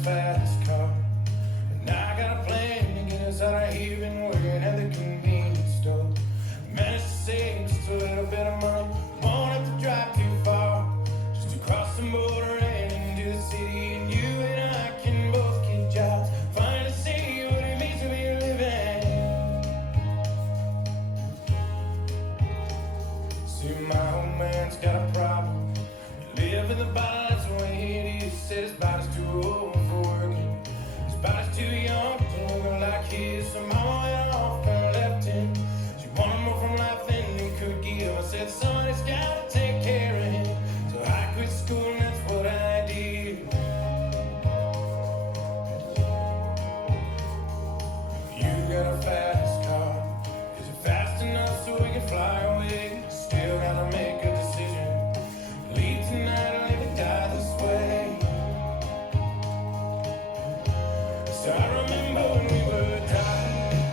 a fast car, and I got a plan to get us out of here. Been working at the convenience store. Managed to save just a little bit of money. Won't have to drive too far, just to cross the border and into the city. And you and I can both get jobs, finally see what it means to be living. See, my old man's got a problem. You live in the bottle, that's the way it is. Said his body's too old for working, his body's too young to look like his. So mama went off and left him. She wanted more from life than he could give. I said, son, it's gotta take care of him. So I quit school and that's what I did. You got a fast car, is it fast enough so we can fly away? Still gotta make a decision, leave tonight or live and die this way. So I remember when we were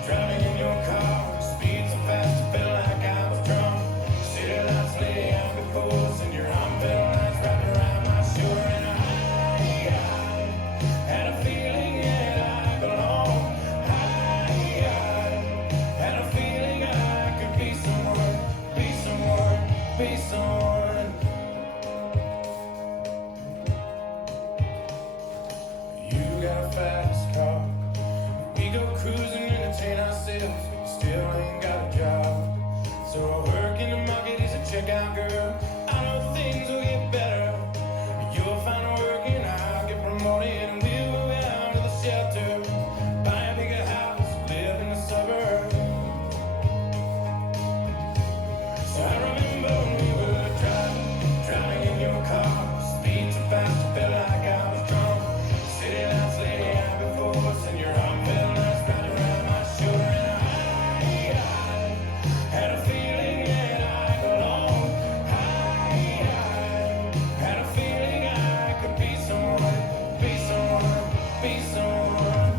driving in your car, speed so fast it felt like I was drunk. City lights lay out before us and your arm felt nice wrapped around my shoulder. And I had a feeling that I belonged. I had a feeling I could be someone, be someone, be someone. You got a fast car, we go cruising, entertain ourselves, but still ain't got a job. So I work in the market as a checkout girl. I know things will get better, you'll find work and I'll get promoted, and we'll move out to the shelter, buy a bigger house, live in the suburbs. So I remember when we were driving in your car, speed so fast it felt like I was drunk. City lights lay out before us and your arm felt nice wrapped around my shoulder. And I had a feeling that I belonged. I had a feeling I could be someone, be someone, be someone.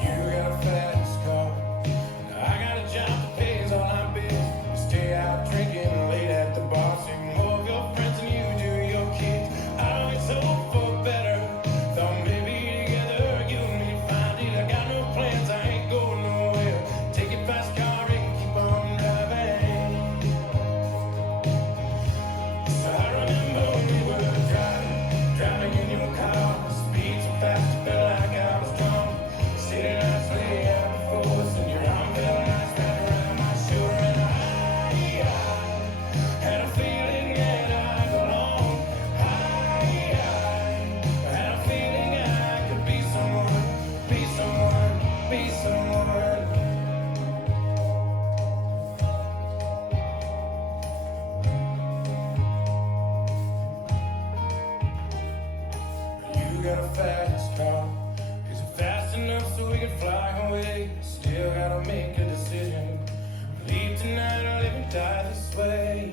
You got a fast car, I got a job that pays all my bills. You stay out drinking late at the bar, see more of your friends than you do your kids. I always hope for better, thought maybe together you and me find it. I got no plans, I ain't going nowhere. Take your fast car and keep on driving. So I remember when we were driving in your car, speed so fast it felt like I was drunk. City lights lay out before us and your arm felt nice wrapped around my shoulder. And I had a feeling that I belonged. I had a feeling I could be someone, be someone, be someone. You got a fast car, is it fast enough so we can fly away? Still gotta make a decision, leave tonight or live and die this way.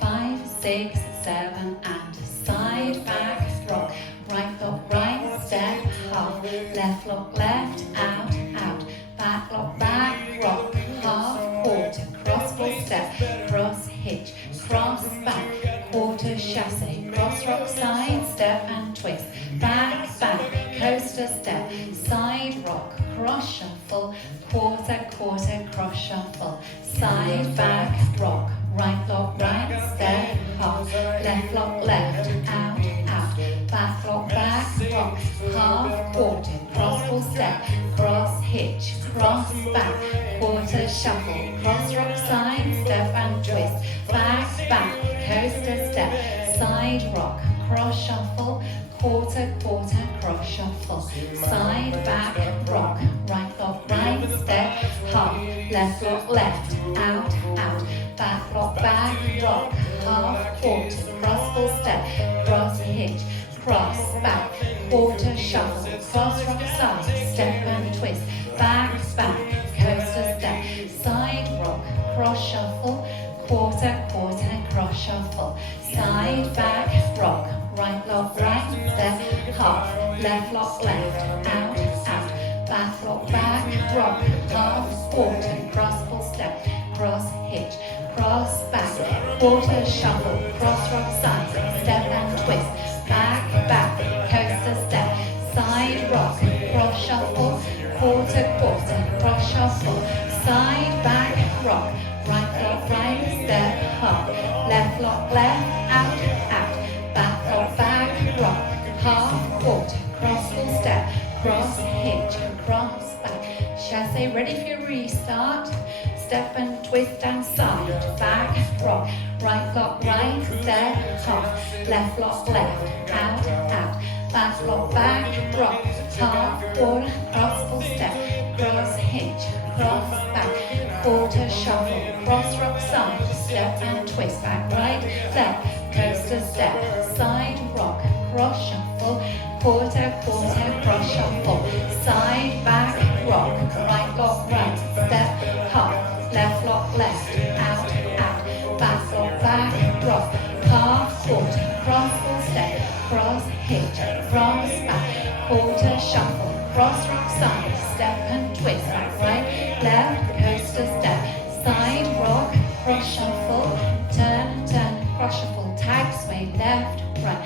Five, 6, 7, and side, back, rock, right lock, right, step, half, left lock, left, out, out, back lock, back, rock, half, quarter, cross full step, cross hitch, cross back, quarter chassé, cross rock, side, step and twist, back, back, coaster step, side rock, cross shuffle, quarter, quarter, cross shuffle, side, back, rock, right lock, right, step, half, left lock, left, out, out, back lock, back, rock, half, quarter, cross full step, cross hitch, cross back, quarter shuffle, cross rock, side, step and twist, back, back, coaster step, side rock, cross shuffle, quarter, quarter, cross shuffle, side, back, rock, right lock, right, step, half, left lock, left, out, out, back lock, back, rock, half, quarter, cross full step, cross hitch, cross, back, quarter, shuffle, cross, rock, side, step and twist, back, back, coaster, step, side, rock, cross, shuffle, quarter, quarter, cross, shuffle, side, back, rock, right, lock, right, step, half, left, lock, left, out, out, back, lock, back, rock, half, quarter, cross, full step, cross, hitch, cross, back, quarter, shuffle, cross, rock, side, step and twist, back, back, coaster, step, side, rock, cross, shuffle, quarter, quarter, cross, shuffle, side, back, rock, right, lock, right, step, half, left, lock, left, out, out, back, lock, back, rock, half, quarter, cross, full step, cross, hitch, cross, back, chassé, ready for your restart, step and twist and side, back, rock, right, lock, right, step, half, left, lock, left, out, out, back, lock, back, rock, half, quarter, cross, full step, cross, hitch, cross, back, quarter, shuffle, cross, rock, side, step and twist, back, right, left, coaster, step, side, rock, cross, shuffle, quarter, quarter, cross, shuffle, side, back, rock, right, lock, right, step, half, left, lock, left, out, out, back, lock, back, rock, half, quarter, cross, full step, cross, hitch, cross, back, quarter, shuffle, cross, rock, side, step and twist, back, right, left, coaster, step, side, rock, cross, shuffle, turn, turn, cross, shuffle, tag, sway, left, right,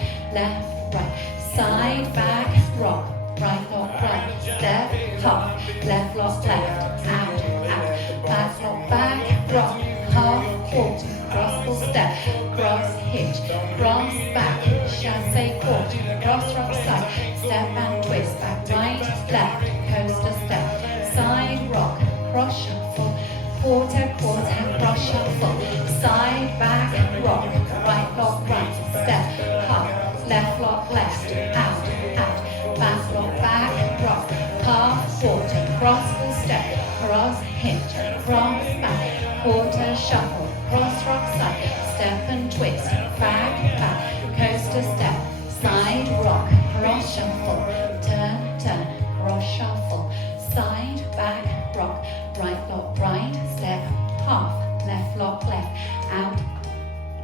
side, back, rock, right, lock, right, step, half, left, lock, left, out, out, back, lock, back, rock, half, quarter, cross, full step, cross, hitch, cross, back, chassé, quarter, cross, rock, side, step and twist, back, right, left, coaster, step, side, rock, cross, shuffle, quarter, quarter, cross, shuffle, side, back, rock, right, lock, right, step, half, left, lock, left, out, out, back, lock, back, rock, half, quarter, cross, full step, cross, hitch, cross, back, quarter, shuffle, cross, rock, side, step and twist, back, back, coaster, step, side, rock, cross, shuffle, turn, turn, cross, shuffle, side, back, rock, right, lock, right, step, half, left, lock, left, out,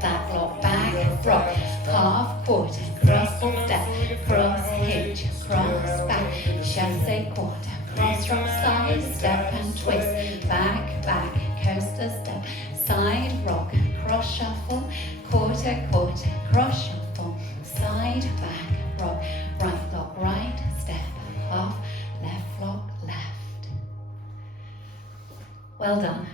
back, lock, back, rock, half, quarter, cross, full step, cross, hitch, cross, back, chassé, quarter, cross, rock, side, step and twist, back, back, coaster, step, side, rock, cross, shuffle, quarter, quarter, cross, shuffle, side, back, rock, right, lock, right, step, half, left, lock, left. Well done.